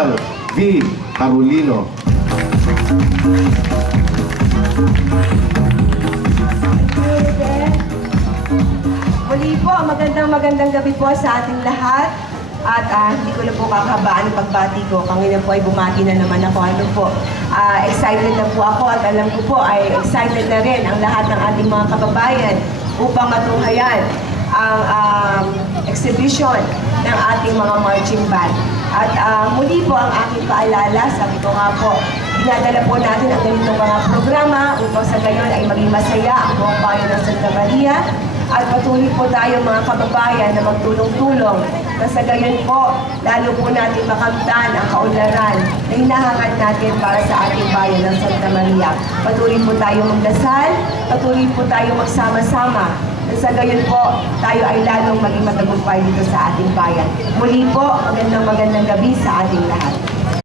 Mel V. Carolino. Muli po, magandang gabi po sa ating lahat. At hindi ko na po kakahabaan ang pagbati ko. Kanina po ay bumati na naman ako. Ano po, excited na po ako at alam ko po ay excited na rin ang lahat ng ating mga kababayan upang matunghayan ang exhibition ng ating mga marching band. At muli po ang aking paalala, sabi ko nga po, dinadala po natin ang ganitong mga programa upang sa gayon ay maging masaya ang buong bayan ng Santa Maria. At patuloy po tayo mga kababayan na magtulong-tulong na sa gayon po, lalo po natin makamtan ang kaunlaran na hinahangad natin para sa ating bayan ng Santa Maria. Patuloy po tayo magdasal, patuloy po tayo magsama-sama. Na sa gayon po, tayo ay lalong maging matagumpay dito sa ating bayan. Muli po, magandang gabi sa ating lahat.